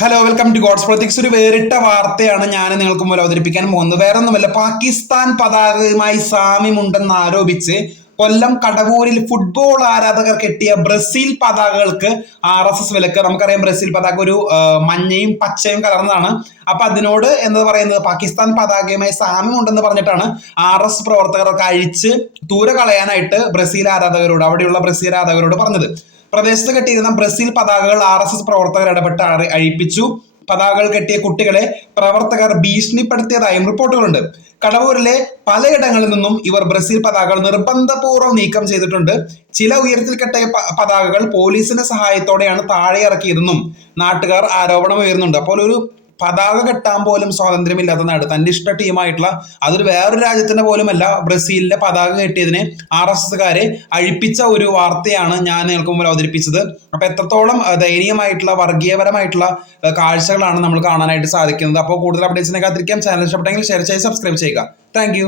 Hello, welcome to God's politics. ഒരു വേറിട്ട വാർത്തയാണ് ഞാൻ നിങ്ങൾക്ക് മുന്നിൽ അവതരിപ്പിക്കാൻ പോകുന്നത്. വേറെ ഒന്നുമല്ല, പാകിസ്ഥാൻ പതാകയുമായി സാമ്യമുണ്ടെന്ന് ആരോപിച്ച് കൊല്ലം കടവൂരിൽ ഫുട്ബോൾ ആരാധകർ കെട്ടിയ ബ്രസീൽ പതാകകൾക്ക് RSS വിലക്ക്. നമുക്കറിയാം, ബ്രസീൽ പതാക ഒരു മഞ്ഞയും പച്ചയും കലർന്നതാണ്. അപ്പൊ അതിനോട് എന്താ പറയുന്നത്, പാകിസ്ഥാൻ പതാകയുമായി സാമ്യമുണ്ടെന്ന് പറഞ്ഞിട്ടാണ് RSS പ്രവർത്തകർക്ക് അഴിച്ച് ദൂരെ കളയാനായിട്ട് അവിടെയുള്ള ബ്രസീൽ ആരാധകരോട് പറഞ്ഞത്. പ്രദേശത്ത് കെട്ടിയിരുന്ന ബ്രസീൽ പതാകകൾ RSS പ്രവർത്തകർ ഇടപെട്ട് അഴിപ്പിച്ചു. പതാകകൾ കെട്ടിയ കുട്ടികളെ പ്രവർത്തകർ ഭീഷണിപ്പെടുത്തിയതായും റിപ്പോർട്ടുകളുണ്ട്. കടവൂരിലെ പലയിടങ്ങളിൽ നിന്നും ഇവർ ബ്രസീൽ പതാകകൾ നിർബന്ധപൂർവ്വം നീക്കം ചെയ്തിട്ടുണ്ട്. ചില ഉയരത്തിൽ കെട്ടിയ പതാകകൾ പോലീസിന്റെ സഹായത്തോടെയാണ് താഴെ ഇറക്കിയതെന്നും നാട്ടുകാർ ആരോപണം ഉയർന്നുണ്ട്. അപ്പോൾ ഒരു പതാക കെട്ടാൻ പോലും സ്വാതന്ത്ര്യമില്ലാത്ത നാട്, തന്റെ ഇഷ്ട ടീമായിട്ടുള്ള, അതൊരു വേറൊരു രാജ്യത്തിന്റെ പോലുമല്ല, ബ്രസീലിന്റെ പതാക കെട്ടിയതിനെ RSSകാരെ അഴിപ്പിച്ച ഒരു വാർത്തയാണ് ഞാൻ നിങ്ങൾക്ക് മുമ്പിൽ അവതരിപ്പിച്ചത്. അപ്പൊ എത്രത്തോളം ദയനീയമായിട്ടുള്ള വർഗീയപരമായിട്ടുള്ള കാഴ്ചകളാണ് നമ്മൾ കാണാനായിട്ട് സാധിക്കുന്നത്. അപ്പോൾ കൂടുതൽ അപ്ഡേറ്റ്സിനെ കാത്തിരിക്കാം. ചാനൽ ഇഷ്ടപ്പെട്ടെങ്കിൽ ഷെയർ ചെയ്ത് സബ്സ്ക്രൈബ് ചെയ്യുക. താങ്ക്